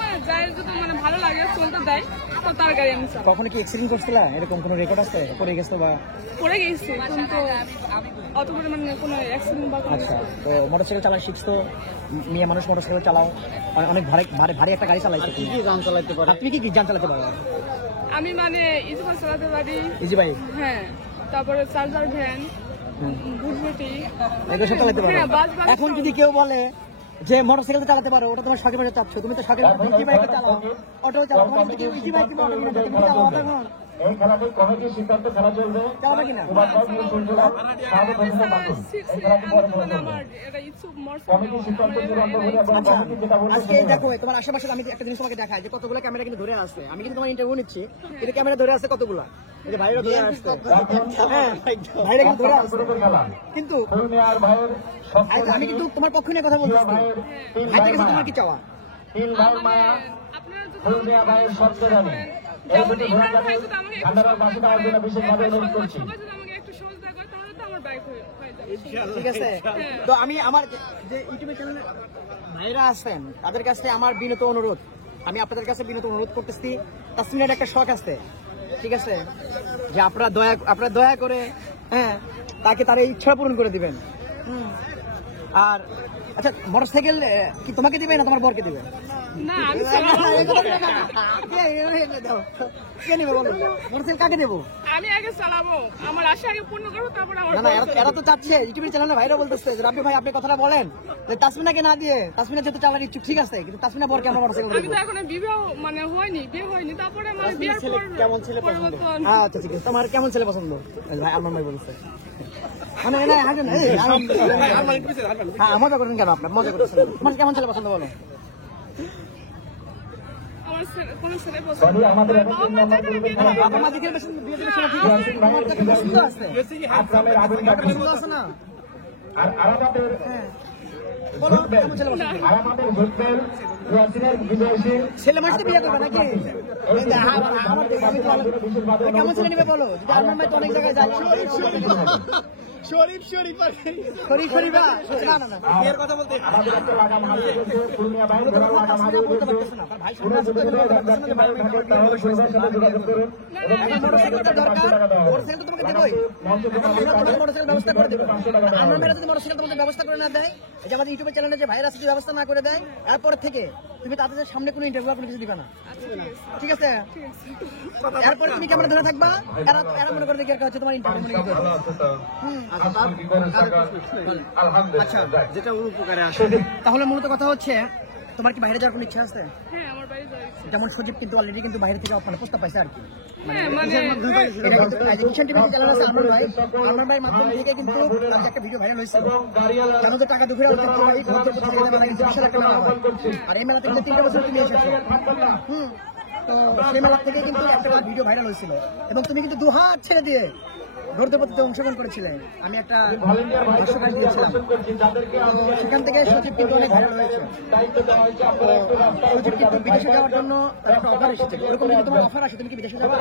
মানে যাই যদি মানে ভালো লাগে চলতে দেয় তো তার গাড়ি আমি চালাই। কখনো কি অ্যাক্সিডেন্ট করছিলা? এরকম কোনো রেকর্ড আছে? পড়ে গেছো বা? পড়ে গেছি কিন্তু অত পরিমাণে কোনো অ্যাক্সিডেন্ট বা কোনো আচ্ছা, তো মোটরসাইকেল চালানো শিখছো, মেয়ে মানুষ মোটরসাইকেল চালাও, অনেক ভারী একটা গাড়ি চালাইছো, কি কি যান চালাতে পারো? আপনি কি কি যান চালাতে পারো? আমি মানে ইজি বাইক চালাতে পারি। Easy bike? হ্যাঁ, তারপরে চার্জার ভ্যান, বুটবুটি এগুলো সব চালাতে পারো। এখন যদি কেউ বলে যে মোটরসাইকেল চালাতে পারো, ওটা তোমার শখে বসে চাচ্ছ, তুমি তো শখে ইজি বাইক চালাও, অটো চালাও, ইজি বাইক কিংবা অটো কিনা তুমি চালাও তখন এই খেলাটি কমিটির সিদ্ধান্ত খেলা চলবে। চালাবে কিনা? আজকে দেখো তোমার আশেপাশে আমি একটা জিনিস তোমাকে দেখাই যে কতগুলো ক্যামেরা কিন্তু ধরে আসছে। আমি কিন্তু তোমার ইন্টারভিউ নিচ্ছি, এটা ক্যামেরা ধরে আসছে কতগুলা, এই যে ভাইরা ধরে আসছে, হ্যাঁ ভাইরা কিন্তু ধরে আসছে। কিন্তু আমি কিন্তু তোমার পক্ষ নিয়ে কথা বলতেছি, ভাইদের কাছে তোমার কি চাওয়া? ভাইয়ের শর্ত জানি এই দুটি ঘোড়া যাবে ঠান্ডার বাসিটা জন্য বিশেষভাবে অনুরোধ করছি। ঠিক আছে, তো আমি আমার যে ইউটিউবে চ্যানেলে ভাইরা আছেন তাদের কাছে আমার বিনত অনুরোধ, আমি আপনাদের কাছে বিনত অনুরোধ করতেছি, তাসমিনের একটা শখ আছে, ঠিক আছে, যে আপনারা দয়া করে হ্যাঁ তাকে তার ইচ্ছা পূরণ করে দিবেন। আর আচ্ছা, মোটরসাইকেল কি তোমাকে দিবে না তোমার বরকে দিবে? না, আমি কে নেবে বলো? মোটরসাইকেল কাকে দেবো? আমি আগে চালাবো, আমার আশা আগে পূর্ণ করবো, তারপর আমার না এরা তো চাচ্ছে, ইউটিউবের চ্যানেলে ভাইরা বলতেছে যে রাব্বি ভাই আপনি কথাটা বলেন যে তাসমিনাকে না দিয়ে, তাসমিনা যেহেতু চালার ইচ্ছুক ঠিক আছে, কিন্তু তাসমিনা বরকে আমরা মোটরসাইকেল আমি তো এখন বিবাহ মানে বিয়ে হয়নি, তারপরে মানে বিয়ের পর কেমন ছেলে পছন্দ? আচ্ছা ঠিক আছে, তোমার কেমন ছেলে পছন্দ? ভাই আলমান ভাই বলছে মজা করেন কেন? আপনার মজা করতেছেন, তোমার কেমন ছেলে পছন্দ বলো? বাবা মা দেখে আছে না? ছেলে মানুষ তো বিয়ে করবে নাকি? কেমন ছেলে নেবে বলো? আলমান ভাই তো অনেক জায়গায় যাচ্ছে, কথা বলতে ব্যবস্থা করে না দেয়, যে আমাদের ইউটিউবের চ্যানেলে যে ভাইরাস ব্যবস্থা না করে দেয়, এরপর থেকে তুমি তাদের সামনে কোনো ইন্টারভিউ কোনো কিছু দিবা না, ঠিক আছে? এরপরে তুমি ক্যামেরা ধরে থাকবা, এরা মনে করে দেখে হচ্ছে তোমার ইন্টারভিউ। আচ্ছা, যেটা উপকারে আসে। তাহলে মূলত কথা হচ্ছে তোমার কি বাইরে যাওয়ার কোনো ইচ্ছা আছে? হ্যাঁ, আমার বাইরে যাওয়ার ইচ্ছা। যেমন সজীব কিন্তু অলরেডি কিন্তু বাইরে থেকে মানে প্রস্তাব পাইছে আর কি, আমার ভাই মাধ্যম থেকে কিন্তু একটা ভিডিও ভাইরাল হয়েছিল, কেন তো টাকা দুপুরে আর এই মেলা থেকে 3 বছর তুমি এসেছো, তো সেই মেলা থেকে কিন্তু একটা ভিডিও ভাইরাল হয়েছিল এবং তুমি কিন্তু 2 হাত ছেড়ে দিয়ে দৌড়তে পথে অংশগ্রহণ করেছিলেন। আমি একটা দিয়েছিলাম, সেখান থেকে সচিব কিন্তু অনেক ভাইরাল হয়েছে। সচিব কিন্তু বিদেশে যাওয়ার জন্য একটা অফার এসেছে, ওরকম যদি তোমার অফার আসে তুমি কি বিদেশে যাবে?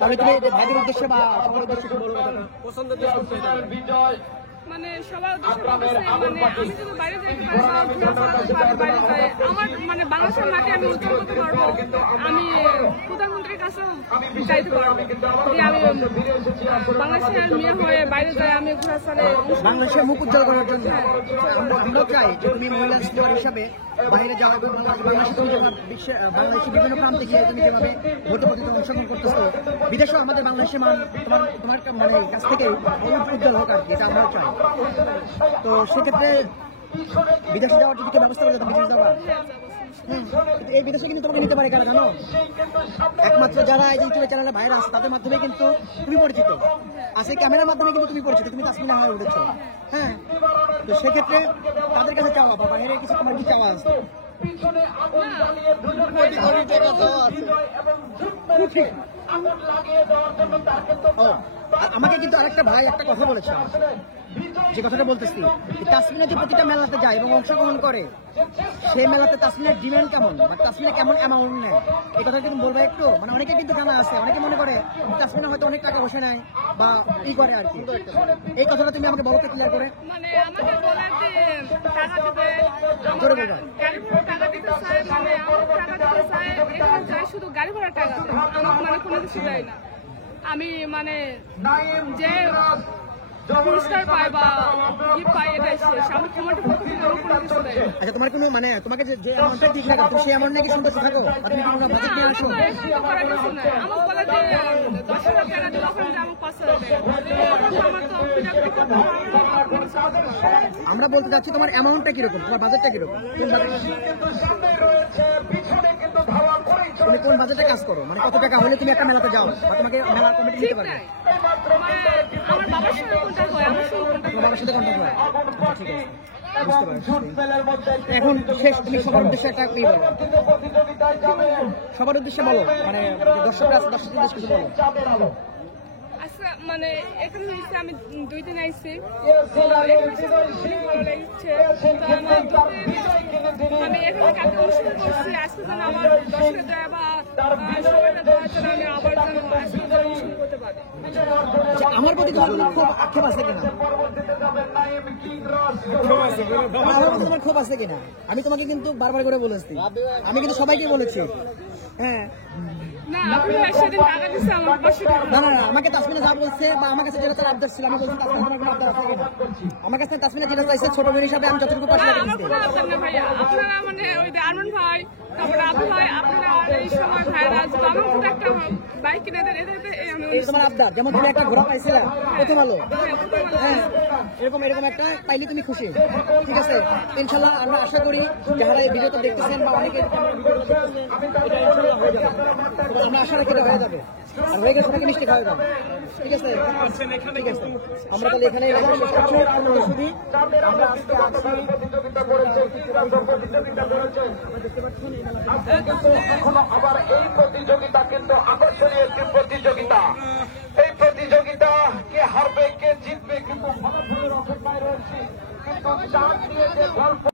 তাহলে তুমি ভাইদের উদ্দেশ্যে বা সবার উদ্দেশ্যে মানে সবার উদ্দেশ্যে মানে আমি যদি বাইরে যাই বাইরে যাই, আমার মানে বাংলাদেশের মাঠে আমি উজ্জ্বল করতে পারবো, আমি প্রধানমন্ত্রীর কাছেও চাইতে পারবো যে আমি বাংলাদেশের মেয়ে হয়ে বাইরে যাই, আমি ঘোরা চলে বাংলাদেশের মুখ উজ্জ্বল করার জন্য আমরা চাই যে তুমি মহিলা স্পিকার হিসাবে বাইরে যাওয়া এবং বাংলাদেশের বিভিন্ন প্রান্তে গিয়ে তুমি যেভাবে ভোটে অংশগ্রহণ করতেছো, বিদেশেও আমাদের বাংলাদেশের মান তোমার মানে কাছ থেকে উজ্জ্বল হোক আর কি, এটা আমরা চাই। তো সেক্ষেত্রে বিদেশে যাওয়ার যদি ব্যবস্থা করে বিদেশে যাওয়া, এই বিদেশে কিন্তু তোমাকে নিতে পারে কেন জানো? একমাত্র যারা এই ইউটিউবের চ্যানেলে ভাইরা আছে তাদের মাধ্যমে কিন্তু তুমি পরিচিত, আর সেই ক্যামেরার মাধ্যমে কিন্তু তুমি পরিচিত, তুমি তাসমিনা হয়ে উঠেছো। হ্যাঁ, তো সেক্ষেত্রে তাদের কাছে চাওয়া বা বাইরে কিছু তোমার কি চাওয়া আছে? আমাকে কিন্তু আরেকটা ভাই একটা কথা বলেছে, যে কথাটা বলতেছি, তাসমিনা যে প্রতিটা মেলাতে যায় এবং অংশগ্রহণ করে, সেই মেলাতে তাসমিনের ডিমান্ড কেমন বা তাসমিনা কেমন অ্যামাউন্ট নেয়, এই কথা কিন্তু বলবো একটু। মানে অনেকে কিন্তু জানা আছে, অনেকে মনে করে তাসমিনা হয়তো অনেক টাকা বসে নেয় বা ই করে আর কি, এই কথাটা তুমি আমাকে বলতে ক্লিয়ার করে। মানে আমাকে বলে যে টাকা দিবে, করে টাকা দেয়, আমাকে মানে কোনো কিছু দেয় না। আমি মানে যে পুরস্কার পাই বা গিফট পাই এটাই শেষ, আমি কমিটির পক্ষ থেকে আমার কোনো কিছু দেয় না। আচ্ছা, তোমার কোনো মানে তোমাকে যে অ্যামাউন্টটা ঠিক লাগে তুমি সেই অ্যামাউন্ট নিয়ে কি সন্তুষ্ট থাকো? আর তুমি কোনো বাজেট নিয়ে আসো? আমার তো এখানে তো করার কিছু নাই, আমার বলে যে 10,000 টাকা দিলে ওখানে যে আমার 5,000 টাকা, আমার তো ফিডব্যাক করতে হবে, আমার কোনো কিছু করতে পারবো না। আমরা বলতে চাচ্ছি তোমার অ্যামাউন্টটা কিরকম, তোমার বাজেটটা কিরকম, কোন বাজেট তুমি কোন বাজেটে কাজ করো, মানে কত টাকা হলে তুমি একটা মেলাতে যাও বা তোমাকে মেলা কমিটি নিতে ঠিক পারবে? নাই, মানে আমার বাবার সাথে কোনটা হয়, আমার সাথে কোনটা তোমার বাবার সাথে কন্ট্যাক্ট হয়? ঠিক আছে, বুঝতে পারছি। এখন শেষ, তুমি সবার উদ্দেশ্যে একটা কি বলো, সবার উদ্দেশ্যে বলো, মানে দর্শকরা আছে, দর্শকদের উদ্দেশ্যে কিছু বলো। আচ্ছা, মানে এখানে হয়েছে আমি 2 দিন আইছি, তো এখানে এসে আমার খুবই ভালো লাগছে। তো আমি এখানে কালকে অনুষ্ঠান করছি, আজকে যেন আমার দর্শকের দেওয়া বা সবাইকে দেওয়ার জন্য আমি আবার যেন আজকে যেন অনুষ্ঠান করতে পারি। আচ্ছা, আমার প্রতি তোমার কোনো ক্ষোভ আক্ষেপ আছে কিনা? আমার প্রতি তোমার ক্ষোভ আছে কিনা? আমি তোমাকে কিন্তু বারবার করে বলেছি, আমি কিন্তু সবাইকে বলেছি। হ্যাঁ, না, আপনি সেদিন টাকা দিচ্ছে আমার 500 টাকা। না না না, আমাকে তাসমিনা যা বলছে বা আমার কাছে যেটা তার আবদার ছিল, আমি বলছি তাসমিনা তোমার কোনো আবদার আছে কিনা? আমার কাছে তাসমিনা যেটা চাইছে ছোট বোন হিসাবে আমি যতটুকু পারছি না, তাকে আমার দিচ্ছি। কোনো আবদার না ভাইয়া, আপনারা মানে ওই যে আরমান ভাই, তারপরে আবু ভাই, আপনারা এই সময় ভাইরা আসবে, আমার খুব একটা বাইক কিনে দেন, এদের আমি এই তোমার আবদার, যেমন তুমি একটা ঘোড়া পাইছিলা প্রথম আলো, হ্যাঁ, এরকম একটা পাইলে তুমি খুশি। ঠিক আছে, ইনশাল্লাহ আমরা আশা করি যারা এই ভিডিওটা দেখতেছেন বা অনেকে এটা ইনশাল্লাহ হয়ে যাবে, আমরা আশা রাখি এটা হয়ে যাবে, আর হয়ে গেছে নাকি মিষ্টি খাওয়া যাবে। ঠিক আছে, ঠিক আছে, আমরা তাহলে এখানে শেষ করছি। শুধু আমরা আজকে এখনো আবার এই প্রতিযোগিতা কিন্তু আকর্ষণীয় একটি প্রতিযোগিতা। এই প্রতিযোগিতা কে হারবে কে জিতবে কিন্তু ভালো অপেক্ষায় রয়েছে, কিন্তু চার দিয়ে যে গল্প